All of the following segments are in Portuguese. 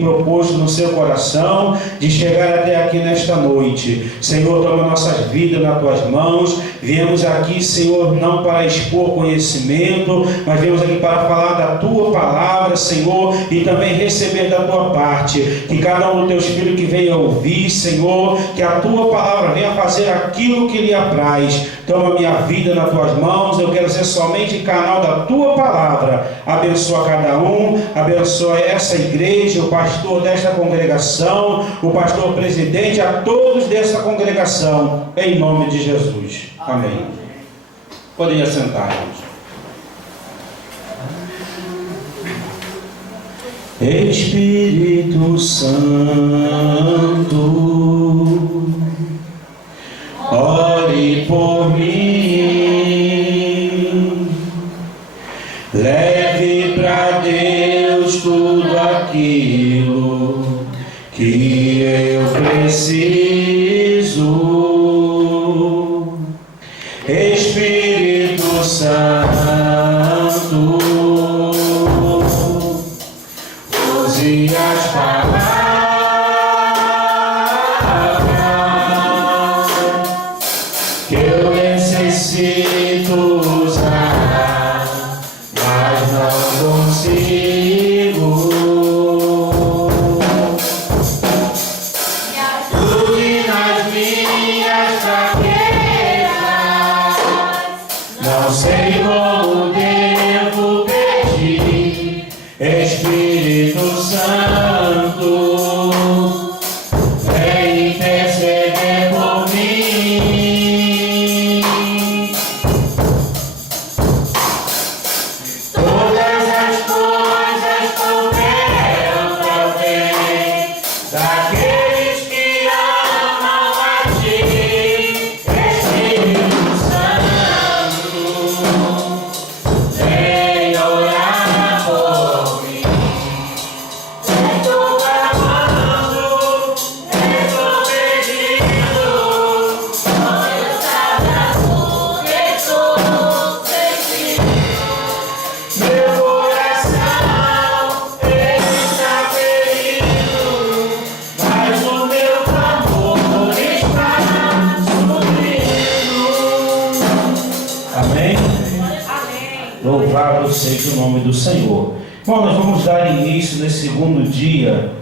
proposto no seu coração de chegar até aqui nesta noite. Senhor, toma nossas vidas nas tuas mãos. Viemos aqui, Senhor, não para expor conhecimento, mas viemos aqui para falar da tua palavra, Senhor, e também receber da tua parte. Que cada um dos teus filhos que venha ouvir, Senhor, que a tua palavra venha fazer aquilo que lhe apraz. Toma minha vida nas tuas mãos. Eu quero ser somente canal da tua palavra. Abençoa cada um, abençoa essa igreja, o pastor desta congregação, o pastor presidente, a todos dessa congregação, em nome de Jesus. Amém. Podem assentar, irmãos. Espírito Santo, ore por mim, leve para Deus tudo aquilo que eu preciso. Espírito Santo, use as palavras que eu necessito usar, mas não consigo. Me ajude nas minhas fraquezas, não sei como devo pedir. Espírito Santo, vem interceder por mim. Todas as coisas cooperam para o bem daqueles que amam a ti. Espírito Santo, vem orar por mim. Estou clamando, estou pedindo, com Deus abraço que estou sentindo. Meu coração está ferido, mas o meu clamor está suprido. Amém? Louvado seja o nome do Senhor. Bom, nós vamos dar início nesse segundo dia.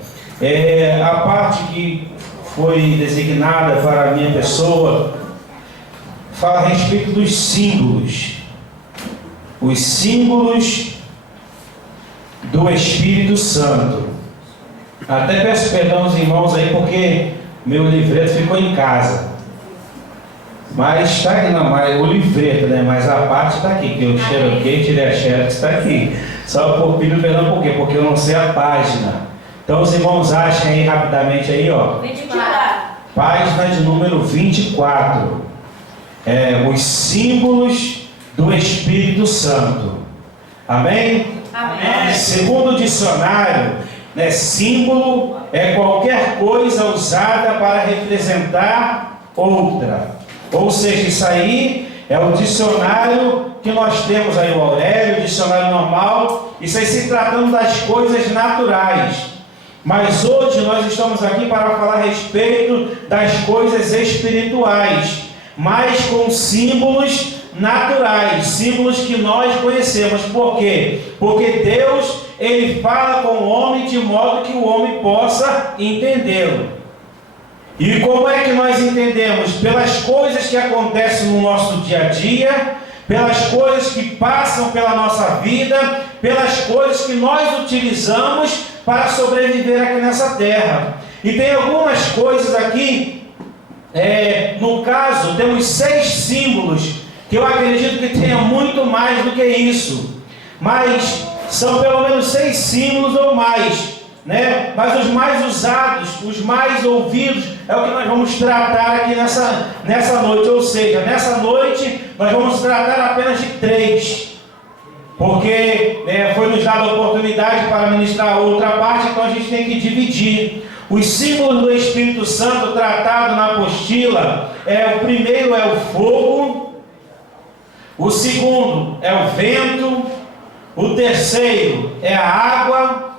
A parte que foi designada para a minha pessoa fala a respeito dos símbolos. Os símbolos do Espírito Santo. Até peço perdão aos irmãos aí, porque meu livreto ficou em casa. Mas está aqui, não, mas o livreto, né? Mas a parte está aqui, que eu xeroquei, tirei a xerox, está aqui. Só por pedir perdão, por quê? Porque eu não sei a página. Então os irmãos achem aí rapidamente aí, ó. 24. Página de número 24. Os símbolos do Espírito Santo. Amém? Amém. Segundo o dicionário, né, símbolo é qualquer coisa usada para representar outra. Ou seja, isso aí é o dicionário que nós temos aí, o Aurélio, o dicionário normal, isso aí se tratando das coisas naturais. Mas hoje nós estamos aqui para falar a respeito das coisas espirituais, mas com símbolos naturais, símbolos que nós conhecemos. Por quê? Porque Deus, Ele fala com o homem de modo que o homem possa entendê-lo. E como é que nós entendemos? Pelas coisas que acontecem no nosso dia a dia, pelas coisas que passam pela nossa vida, pelas coisas que nós utilizamos para sobreviver aqui nessa terra. E tem algumas coisas aqui, no caso, temos 6 símbolos, que eu acredito que tenha muito mais do que isso. Mas são pelo menos 6 símbolos ou mais, né? Mas os mais usados, os mais ouvidos, é o que nós vamos tratar aqui nessa noite. Ou seja, nessa noite nós vamos tratar apenas de 3, porque foi nos dada a oportunidade para ministrar a outra parte, então a gente tem que dividir. Os símbolos do Espírito Santo tratado na apostila, o primeiro é o fogo, o segundo é o vento, o terceiro é a água,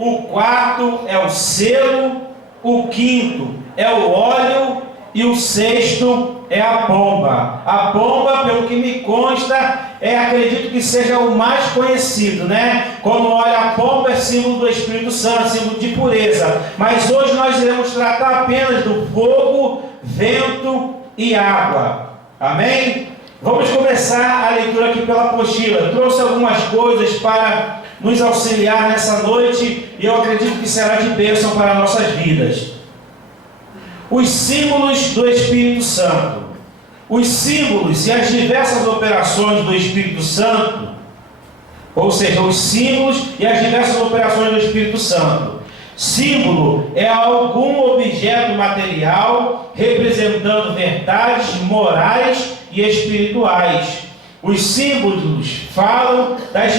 o quarto é o selo, o quinto é o óleo e o sexto é a pomba. A pomba, pelo que me consta, acredito que seja o mais conhecido, né? Quando olha a pomba, é símbolo do Espírito Santo, símbolo de pureza. Mas hoje nós iremos tratar apenas do fogo, vento e água. Amém? Vamos começar a leitura aqui pela apostila. Trouxe algumas coisas para nos auxiliar nessa noite e eu acredito que será de bênção para nossas vidas. Os símbolos do Espírito Santo. Os símbolos e as diversas operações do Espírito Santo, ou seja, os símbolos e as diversas operações do Espírito Santo. Símbolo é algum objeto material representando verdades morais e espirituais. Os símbolos falam das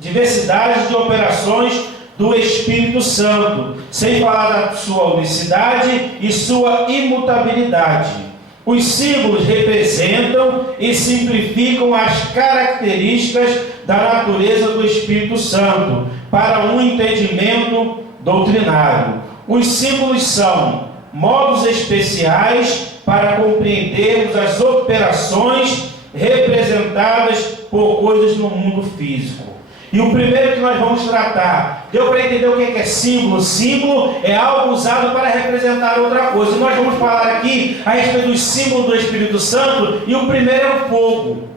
diversidades de operações do Espírito Santo, sem falar da sua unicidade e sua imutabilidade. Os símbolos representam e simplificam as características da natureza do Espírito Santo para um entendimento doutrinário. Os símbolos são modos especiais para compreendermos as operações representadas por coisas no mundo físico. E o primeiro que nós vamos tratar, deu para entender o que é símbolo? Símbolo é algo usado para representar outra coisa. E nós vamos falar aqui a respeito dos símbolos do Espírito Santo, e o primeiro é o fogo.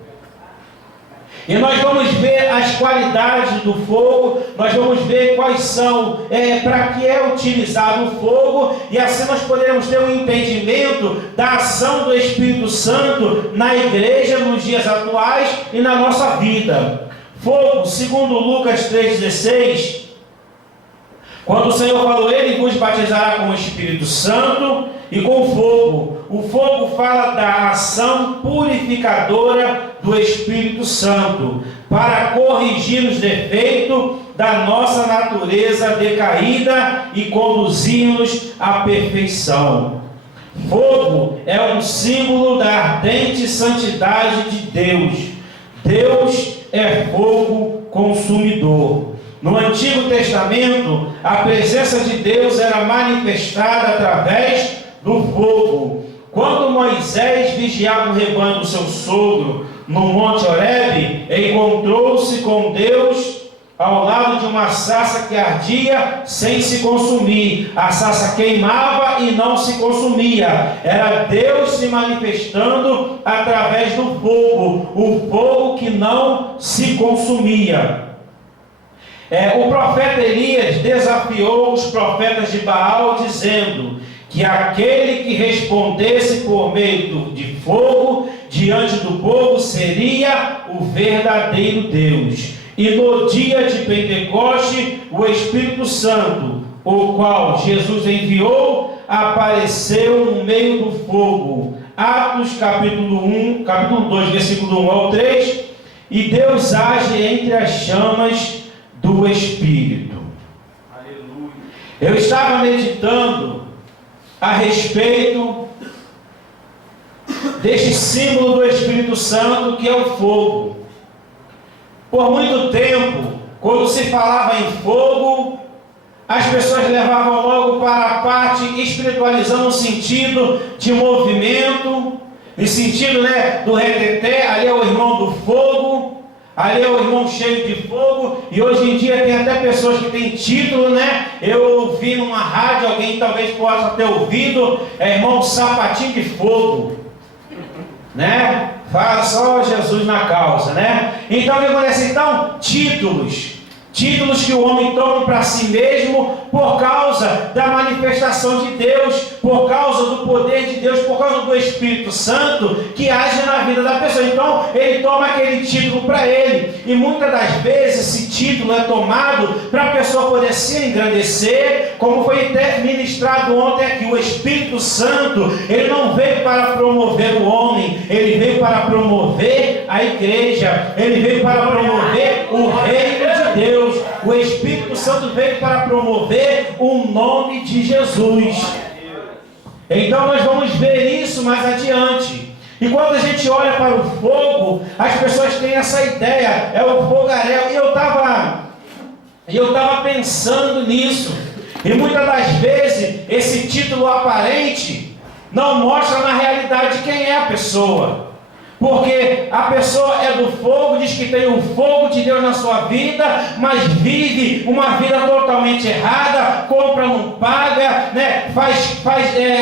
E nós vamos ver as qualidades do fogo, nós vamos ver quais são, para que é utilizado o fogo, e assim nós poderemos ter um entendimento da ação do Espírito Santo na igreja, nos dias atuais e na nossa vida. Fogo, segundo Lucas 3,16, quando o Senhor falou, Ele vos batizará com o Espírito Santo e com fogo. O fogo fala da ação purificadora do Espírito Santo, para corrigir os defeitos da nossa natureza decaída e conduzir-nos à perfeição. Fogo é um símbolo da ardente santidade de Deus. Deus é fogo consumidor. No Antigo Testamento, a presença de Deus era manifestada através do fogo. Quando Moisés vigiava o rebanho do seu sogro no Monte Horebe, encontrou-se com Deus ao lado de uma sarça que ardia sem se consumir. A sarça queimava e não se consumia. Era Deus se manifestando através do fogo, o fogo que não se consumia. O profeta Elias desafiou os profetas de Baal, dizendo que aquele que respondesse por meio de fogo diante do povo seria o verdadeiro Deus. E no dia de Pentecoste, o Espírito Santo, o qual Jesus enviou, apareceu no meio do fogo. Atos capítulo 2, versículo 1 ao 3. E Deus age entre as chamas do Espírito. Aleluia. Eu estava meditando a respeito deste símbolo do Espírito Santo, que é o fogo. Por muito tempo, quando se falava em fogo, as pessoas levavam logo para a parte espiritualizando o sentido de movimento, no sentido, do reteté, ali é o irmão do fogo, ali é o irmão cheio de fogo, e hoje em dia tem até pessoas que têm título, Eu ouvi numa rádio, alguém talvez possa ter ouvido, irmão sapatinho de fogo, Fala só Jesus na causa, Então, o que acontece? Então, títulos que o homem toma para si mesmo por causa da manifestação de Deus, por causa do poder de Deus, por causa do Espírito Santo que age na vida da pessoa. Então ele toma aquele título para ele, e muitas das vezes esse título é tomado para a pessoa poder se engrandecer, como foi até ministrado ontem aqui. O Espírito Santo, ele não veio para promover o homem, ele veio para promover a igreja, ele veio para promover o reino de Deus. O Espírito Santo veio para promover o nome de Jesus. Então nós vamos ver isso mais adiante. E quando a gente olha para o fogo, as pessoas têm essa ideia, é o fogaréu. E eu estava E eu estava pensando nisso. E muitas das vezes esse título aparente não mostra na realidade quem é a pessoa. Porque a pessoa é do fogo, diz que tem o fogo de Deus na sua vida, mas vive uma vida totalmente errada, compra, não paga, né?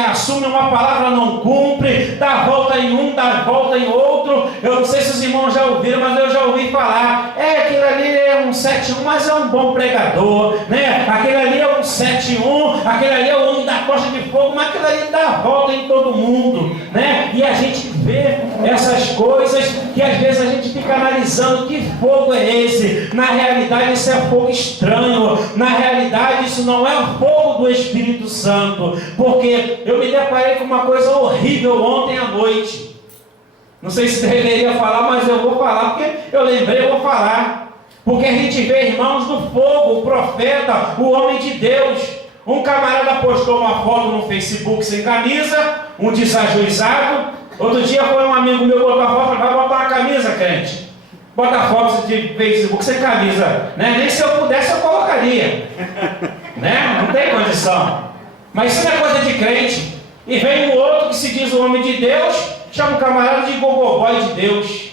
Assume uma palavra, não cumpre, dá volta em um, dá volta em outro. Eu não sei se os irmãos já ouviram, mas eu já ouvi falar. Aquele ali é um 7-1, mas é um bom pregador, né? Aquele ali é um 7-1, aquele ali é o homem da costa de fogo, mas aquele ali dá volta em todo mundo, né? E a gente vê essas coisas que às vezes a gente fica analisando que fogo é esse. Na realidade isso é fogo estranho. Na realidade isso não é o fogo do Espírito Santo. Porque eu me deparei com uma coisa horrível ontem à noite. Não sei se deveria falar, mas eu vou falar, porque eu lembrei, eu vou falar. Porque a gente vê irmãos do fogo, o profeta, o homem de Deus. Um camarada postou uma foto no Facebook sem camisa, um desajuizado. Outro dia foi um amigo meu botar a foto, vai botar uma camisa, crente. Bota a foto de Facebook sem camisa, né? Nem se eu pudesse eu colocaria, né? Não tem condição. Mas isso não é coisa de crente. E vem um outro que se diz o homem de Deus, chama o camarada de gogoboy de Deus.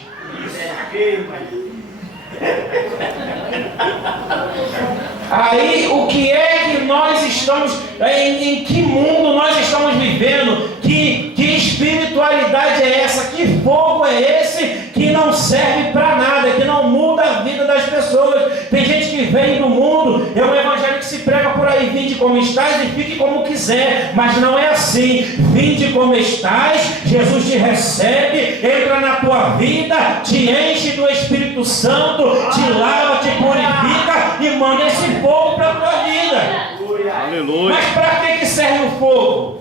Aí o que é que nós estamos, em que mundo nós estamos vivendo? Que espiritualidade é essa? Que fogo é esse que não serve para nada, que não muda a vida das pessoas? Tem gente que vem do mundo, é um evangelho que se prega por aí, vinde como estás e fique como quiser, mas não é assim. Vinde como estás, Jesus te recebe, entra na tua vida, te enche do Espírito Santo, te lava, te purifica e manda esse fogo para a tua vida. Aleluia. Mas para que serve o fogo?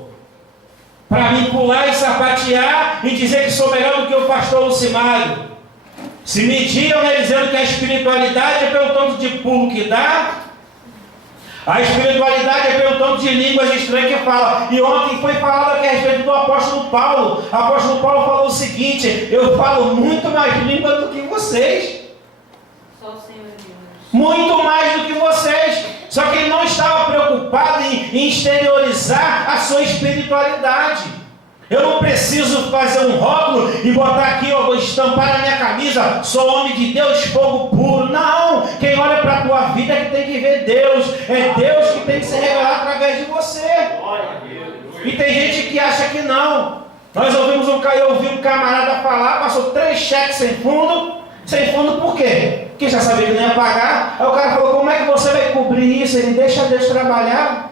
Para me pular e sapatear e dizer que sou melhor do que o pastor Lucimário. Se mediam, né, dizendo que a espiritualidade é pelo tanto de pulo que dá, a espiritualidade é pelo tanto de línguas estranhas que fala. E ontem foi falado aqui a respeito do apóstolo Paulo. O apóstolo Paulo falou o seguinte: eu falo muito mais língua do que vocês. Só o Senhor Deus. Muito mais do que vocês. Só que ele não estava preocupado em exteriorizar a sua espiritualidade. Eu não preciso fazer um rótulo e botar aqui, vou estampar na minha camisa, sou homem de Deus, fogo puro. Não, quem olha para a tua vida é que tem que ver Deus. É Deus que tem que se revelar através de você. E tem gente que acha que não. Eu ouvi um camarada falar, passou 3 cheques sem fundo. Sem fundo por quê? Porque já sabia que não ia pagar. Aí o cara falou: como é que você vai cobrir isso? Ele deixa Deus trabalhar.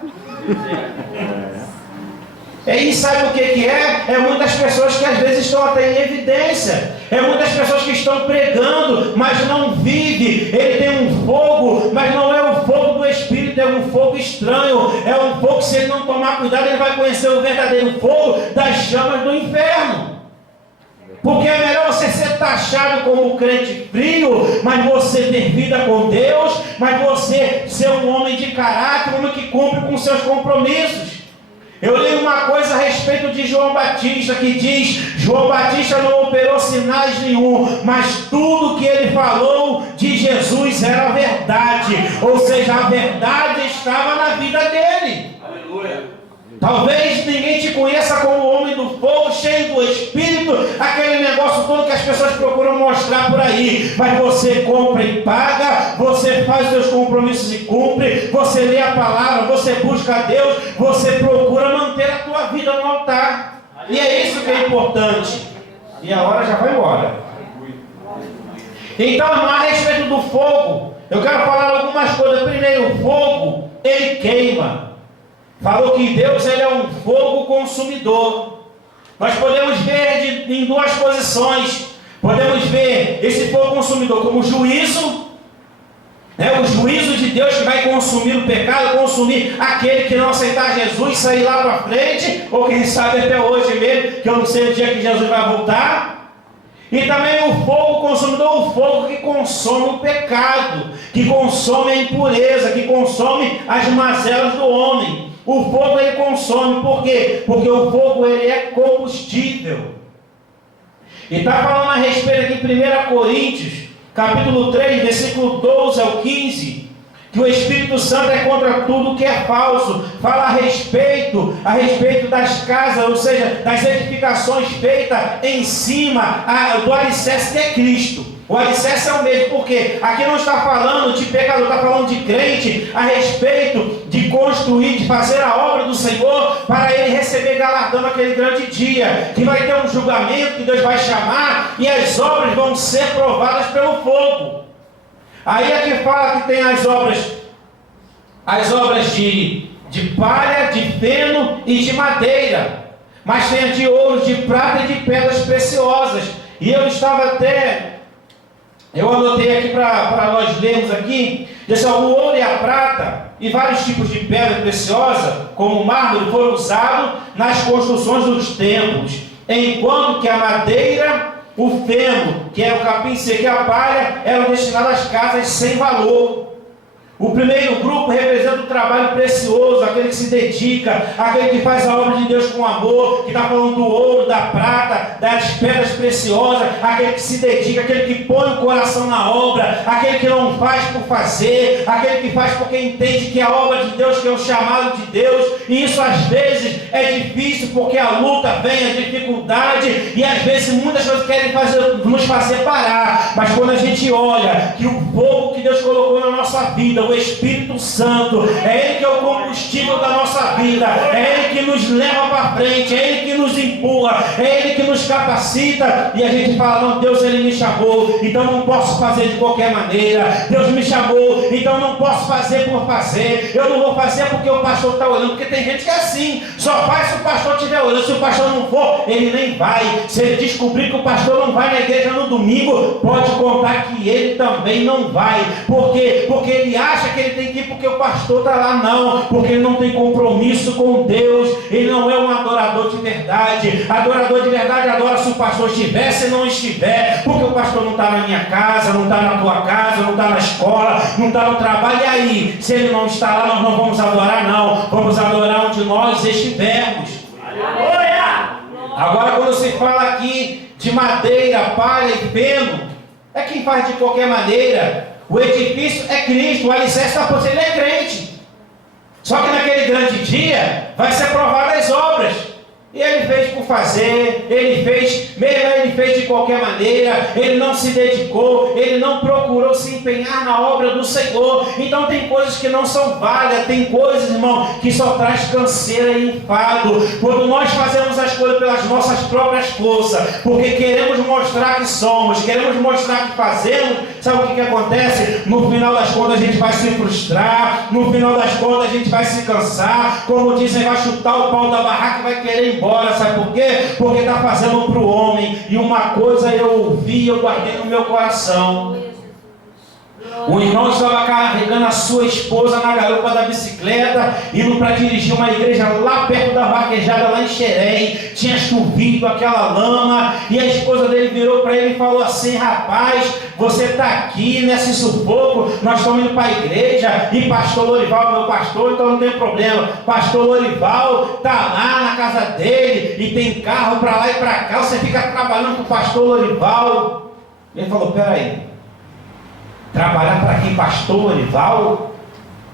E sabe o que é? É muitas pessoas que às vezes estão até em evidência. É muitas pessoas que estão pregando, mas não vivem. Ele tem um fogo, mas não é o fogo do Espírito, é um fogo estranho. É um fogo que, se ele não tomar cuidado, ele vai conhecer o verdadeiro fogo das chamas do inferno. Porque é melhor você ser taxado como um crente frio, mas você ter vida com Deus, mas você ser um homem de caráter, um homem que cumpre com seus compromissos. Eu li uma coisa a respeito de João Batista, que diz: João Batista não operou sinais nenhum, mas tudo que ele falou de Jesus era verdade. Ou seja, a verdade estava na vida dele. Aleluia. Talvez ninguém te conheça como o homem do fogo, cheio do Espírito, aquele negócio todo que as pessoas procuram mostrar por aí. Mas você compra e paga, você faz os seus compromissos e cumpre, você lê a palavra, você busca a Deus, você procura manter a tua vida no altar. E é isso que é importante. E a hora já vai embora. Então, a respeito do fogo, eu quero falar algumas coisas. Primeiro, o fogo, ele queima. Falou que Deus, ele é um fogo consumidor. Nós podemos ver em 2 posições. Podemos ver esse fogo consumidor como juízo, né? O juízo de Deus que vai consumir o pecado, consumir aquele que não aceitar Jesus, sair lá para frente, ou quem sabe até hoje mesmo, que eu não sei o dia que Jesus vai voltar. E também o fogo consumidor, o fogo que consome o pecado, que consome a impureza, que consome as mazelas do homem. O fogo ele consome, por quê? Porque o fogo ele é combustível. E está falando a respeito aqui em 1 Coríntios, capítulo 3, versículo 12 ao 15, que o Espírito Santo é contra tudo que é falso. Fala a respeito das casas, ou seja, das edificações feitas em cima do alicerce que é Cristo. O alicerce é o mesmo, porque aqui não está falando de pecador, está falando de crente a respeito de construir, de fazer a obra do Senhor para ele receber galardão naquele grande dia, que vai ter um julgamento que Deus vai chamar e as obras vão ser provadas pelo fogo. Aí aqui fala que tem as obras de palha, de feno e de madeira, mas tem de ouro, de prata e de pedras preciosas. E eu anotei aqui para nós lermos aqui, diz, o ouro e a prata e vários tipos de pedra preciosa, como o mármore, foram usados nas construções dos templos, enquanto que a madeira, o feno, que é o capim seco e a palha, eram destinados às casas sem valor. O primeiro grupo representa o trabalho precioso, aquele que se dedica, aquele que faz a obra de Deus com amor, que está falando do ouro, da prata, das pedras preciosas, aquele que se dedica, aquele que põe o coração na obra, aquele que não faz por fazer, aquele que faz porque entende que é a obra de Deus, que é o chamado de Deus, e isso às vezes é difícil porque a luta vem, a dificuldade, e às vezes muitas coisas querem nos fazer parar, mas quando a gente olha que o fogo que Deus colocou na nossa vida, o Espírito Santo, é Ele que é o combustível da nossa vida, é Ele que nos leva para frente, é Ele que nos empurra, é Ele que nos capacita, e a gente fala, não, Deus, Ele me chamou, então não posso fazer de qualquer maneira, Deus me chamou, então não posso fazer por fazer, eu não vou fazer porque o pastor está olhando, porque tem gente que é assim, só faz se o pastor estiver olhando, se o pastor não for, ele nem vai. Se ele descobrir que o pastor não vai na igreja no domingo, pode contar que ele também não vai, porque ele acha que ele tem que ir porque o pastor está lá, não, porque ele não tem compromisso com Deus, ele não é um adorador de verdade. Adorador de verdade adora se o pastor estiver, se não estiver, porque o pastor não está na minha casa, não está na tua casa, não está na escola, não está no trabalho, e aí, se ele não está lá, nós não vamos adorar, não, vamos adorar onde nós estivermos. Aleluia! Agora, quando se fala aqui de madeira, palha e feno, é quem faz de qualquer maneira. O edifício é Cristo, o alicerce está por ele é crente. Só que naquele grande dia vai ser provado as obras. E ele fez por fazer, ele fez de qualquer maneira, ele não se dedicou, ele não procurou se empenhar na obra do Senhor. Então tem coisas que não são válidas, tem coisas, irmão, que só traz canseira e enfado. Quando nós fazemos as coisas pelas nossas próprias forças, porque queremos mostrar que somos, queremos mostrar que fazemos, sabe o que acontece? No final das contas a gente vai se frustrar, no final das contas a gente vai se cansar, como dizem, vai chutar o pau da barraca e vai querer ir embora, sabe por quê? Porque está fazendo para o homem. E uma coisa eu ouvi, eu guardei no meu coração. O irmão estava carregando a sua esposa na garupa da bicicleta, indo para dirigir uma igreja lá perto da vaquejada, lá em Xerém. Tinha chovido aquela lama, e a esposa dele virou para ele e falou assim: rapaz, você está aqui nesse sufoco, nós estamos indo para a igreja, e pastor Lorival, meu pastor, então não tem problema. Pastor Lorival está lá na casa dele, e tem carro para lá e para cá, você fica trabalhando com o pastor Lorival. Ele falou: peraí, trabalhar para quem? Pastor Lorival?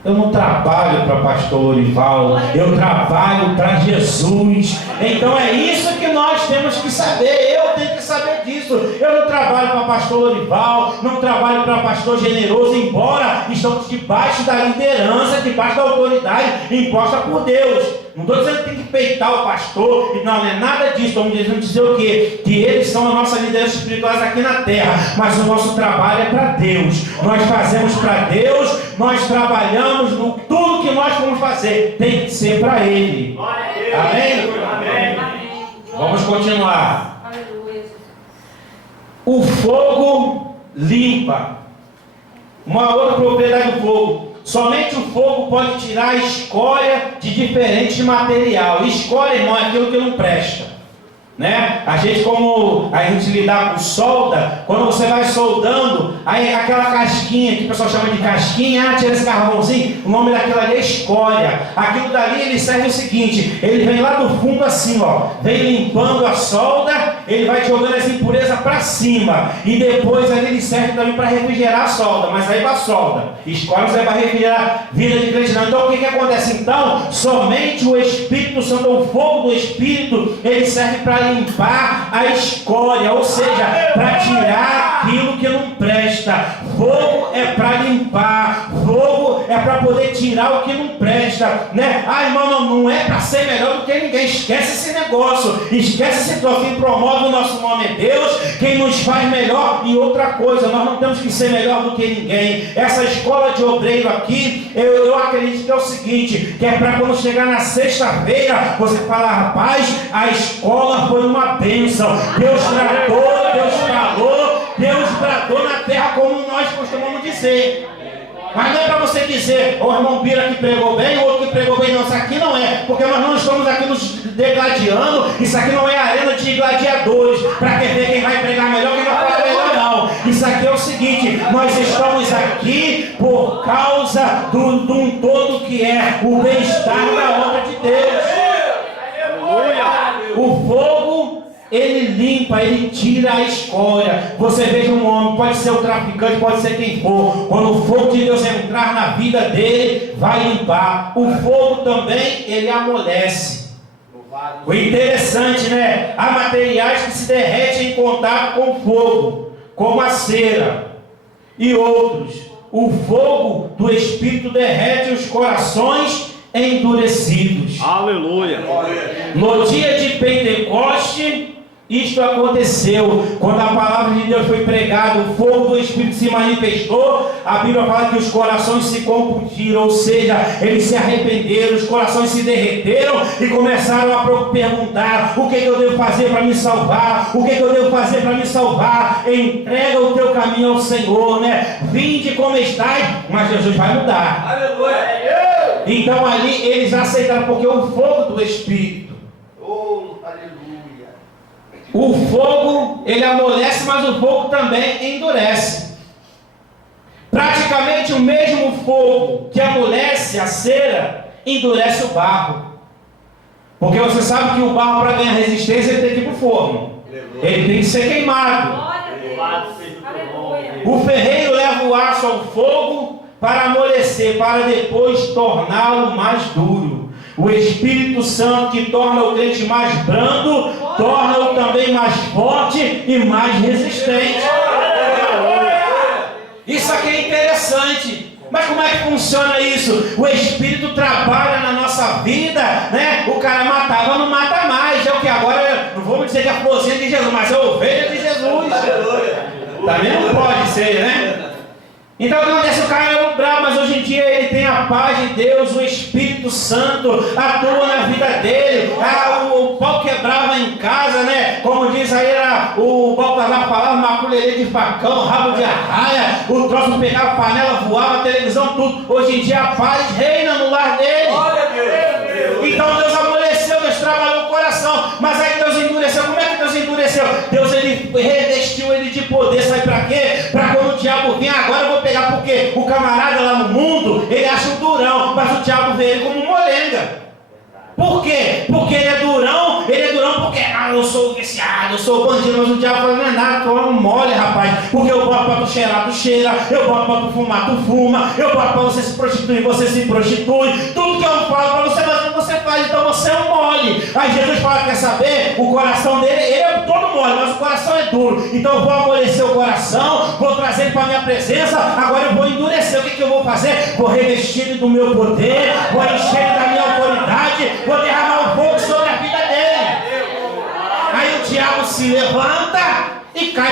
Eu não trabalho para pastor Lorival, eu trabalho para Jesus. Então é isso que nós temos que saber, eu tenho que saber disso. Eu não trabalho para pastor Lorival, não trabalho para pastor Generoso, embora estamos debaixo da liderança, debaixo da autoridade imposta por Deus. Não estou dizendo que tem que peitar o pastor, não é nada disso. Estamos dizendo dizer o quê? Que eles são a nossa liderança espiritual aqui na terra, mas o nosso trabalho é para Deus. Nós fazemos para Deus, nós trabalhamos no tudo que nós vamos fazer, tem que ser para Ele. Amém? Amém? Vamos continuar. O fogo limpa. Uma outra propriedade do fogo: somente o fogo pode tirar a escória de diferente material. Escória, irmão, é aquilo que não presta, né? A gente, como a gente lidar com solda, quando você vai soldando, aí aquela casquinha que o pessoal chama de casquinha, tira esse carvãozinho, o nome daquilo ali é escória. Aquilo dali, ele serve o seguinte: ele vem lá do fundo assim, ó, vem limpando a solda, ele vai jogando essa impureza para cima. E depois ali ele serve também para refrigerar a solda. Mas aí vai a solda. Escolhe não é para refrigerar vida de crente não. Então o que acontece então? Somente o Espírito Santo, o fogo do Espírito, ele serve para limpar a escória. Ou seja, para tirar aquilo que não presta. Fogo é para limpar. Fogo é para poder tirar o que não presta, né? Ah, irmão, não é para ser melhor do que ninguém. Esquece esse negócio, esquece esse troço. Quem promove o nosso nome é Deus, quem nos faz melhor. E outra coisa, nós não temos que ser melhor do que ninguém. Essa escola de obreiro aqui, eu acredito que é o seguinte, que é para quando chegar na sexta-feira, você falar, rapaz, a escola foi uma bênção. Deus tratou, Deus falou, Deus bradou na terra, como nós costumamos dizer. Mas não é para você dizer, o irmão Bira que pregou bem, o outro que pregou bem. Não, isso aqui não é, porque nós não estamos aqui nos degladiando. Isso aqui não é arena de gladiadores, para ver quem vai pregar melhor, quem vai falar melhor, não. Isso aqui é o seguinte, nós estamos aqui por causa de um todo que é o bem-estar da obra de Deus. O fogo, ele limpa, ele tira a escória. Você veja um homem, pode ser o traficante, pode ser quem for, quando o fogo de Deus entrar na vida dele, vai limpar. O fogo também, ele amolece. O interessante, né? Há materiais que se derretem em contato com o fogo, como a cera e outros. O fogo do Espírito derrete os corações endurecidos. Aleluia. No dia de Pentecoste, isto aconteceu. Quando a palavra de Deus foi pregada, o fogo do Espírito se manifestou. A Bíblia fala que os corações se compungiram, ou seja, eles se arrependeram, os corações se derreteram e começaram a perguntar: o que eu devo fazer para me salvar? O que eu devo fazer para me salvar? Entrega o teu caminho ao Senhor, né? Vinde como estás, mas Jesus vai mudar. Aleluia. Então ali eles aceitaram, porque o fogo do Espírito. Oh, aleluia. O fogo, ele amolece, mas o fogo também endurece. Praticamente o mesmo fogo que amolece a cera, endurece o barro. Porque você sabe que o barro, para ganhar resistência, ele tem que ir para o forno. Ele tem que ser queimado. Aleluia. O ferreiro leva o aço ao fogo para amolecer, para depois torná-lo mais duro. O Espírito Santo, que torna o crente mais brando, torna-o também mais forte e mais resistente. Isso aqui é interessante. Mas como é que funciona isso? O Espírito trabalha na nossa vida, né? O cara matava, não mata mais. É o que agora, não vamos dizer que é a florzinha de Jesus, mas é a ovelha de Jesus. Também não pode ser, né? Então o que acontece? O cara é um bravo, mas hoje em dia ele tem a paz de Deus, o Espírito Santo atua na vida dele. O pau quebrava em casa, né? Como diz aí, o Baltazar falava, uma colheria de facão, rabo de arraia, o troço pegava panela, voava, a televisão, tudo. Hoje em dia a paz reina no lar dele. Então Deus amoleceu, Deus trabalhou o coração, mas aí Deus endureceu. Como é que Deus endureceu? Deus, ele revestiu ele de poder. Sabe para quê? Para quando o diabo vir, agora eu vou pegar, porque o camarada lá no mundo, ele acha um durão, mas o diabo vê ele como um molenga. Por quê? Porque ele é durão porque, eu sou viciado, eu sou bandido, mas o diabo fala, não é nada, tu é um mole, rapaz, porque eu boto para tu cheirar, tu cheira, eu boto para tu fumar, tu fuma, eu boto para você se prostituir, você se prostitui, tudo que eu falo para você, mas você faz, então você é um mole. Aí Jesus fala, quer saber? O coração dele, ele é todo mole, mas o coração é duro, então eu vou amolecer o coração, vou trazer ele para a minha presença, agora eu vou endurecer. O que eu vou fazer? Vou revestir ele do meu poder, vou encher ele da minha autoridade, vou derramar o fogo sobre a vida dele. Aí o diabo se levanta e cai